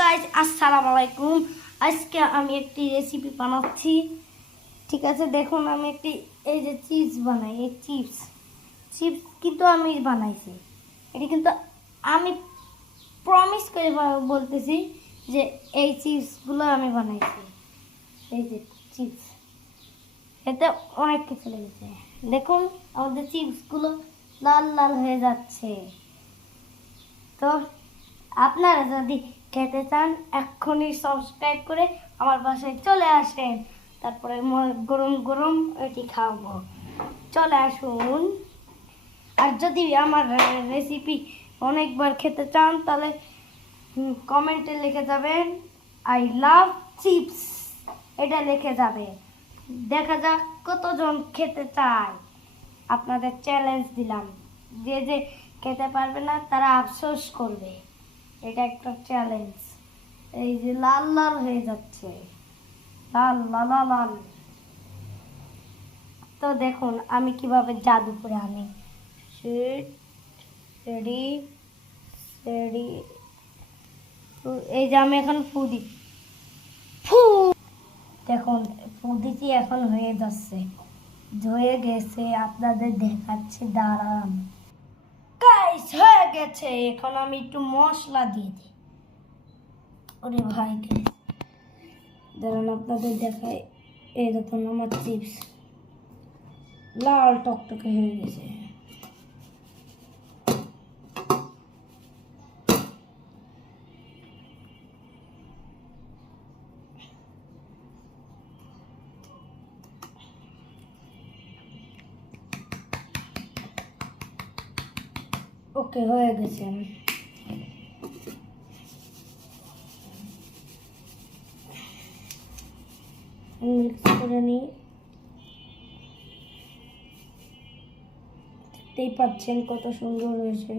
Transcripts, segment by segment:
Guys আসসালামু আলাইকুম। আজকে আমি একটি রেসিপি বানাচ্ছি। ঠিক আছে, দেখুন আমি একটি এই যে চিপস বানাই। এই চিপস কিন্তু আমি বানাইছি। এটি কিন্তু আমি প্রমিস করে বলতেছি যে এই চিপসগুলো আমি বানাইছি। এই যে চিপস, এতে অনেক কিছু লেগেছে। দেখুন আমাদের চিপসগুলো লাল লাল হয়ে যাচ্ছে। তো আপনারা যদি খেতে চান এক্ষুনি সাবস্ক্রাইব করে আমার বাসায় চলে আসেন, তারপরে গরম গরম এটি খাবো। চলে আসুন। আর যদি আমার রেসিপি অনেকবার খেতে চান তাহলে কমেন্টে লিখে যাবেন আই লাভ চিপস, এটা লিখে যাবে। দেখা যাক কতজন খেতে চায়। আপনাদের চ্যালেঞ্জ দিলাম, যে যে খেতে পারবে না তারা আফসোস করবে। এটা একটা চ্যালেঞ্জ। এই যে লাল লাল হয়ে যাচ্ছে, লাল লাল লাল। তো দেখুন আমি কিভাবে জাদু করে আনি। Ready ready. এই যে আমি এখন ফু দিই, ফু। দেখুন ফু দিচ্ছি, এখন হয়ে যাচ্ছে, হয়ে গেছে। আপনাদের দেখাচ্ছি, দাঁড়ান। গাইস হয়ে গেছে। এখন আমি একটু মশলা দিয়ে দিই। ওরে ভাই, দাঁড়ান আপনাদের দেখাই। এই দেখুন আমার চিপস লাল টকটকে হয়ে গেছে। ওকে, হয়ে গেছে। মিক্স করে নিই। দেখতেই পাচ্ছেন কত সুন্দর হয়েছে।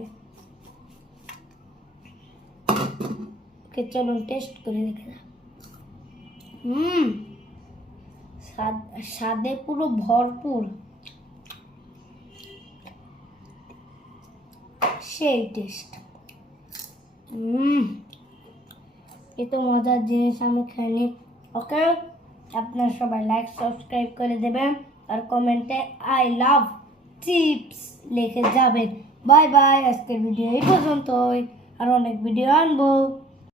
ওকে, চলুন টেস্ট করে দেখে না। স্বাদে পুরো ভরপুর, সেই টেস্ট। এত মজার জিনিস আমি খাইনি। ওকে, আপনারা সবাই লাইক সাবস্ক্রাইব করে দেবেন আর কমেন্টে আই লাভ চিপস লিখে যাবেন। Bye bye. আজকের ভিডিও এই পর্যন্তই, আর অনেক ভিডিও আনবো।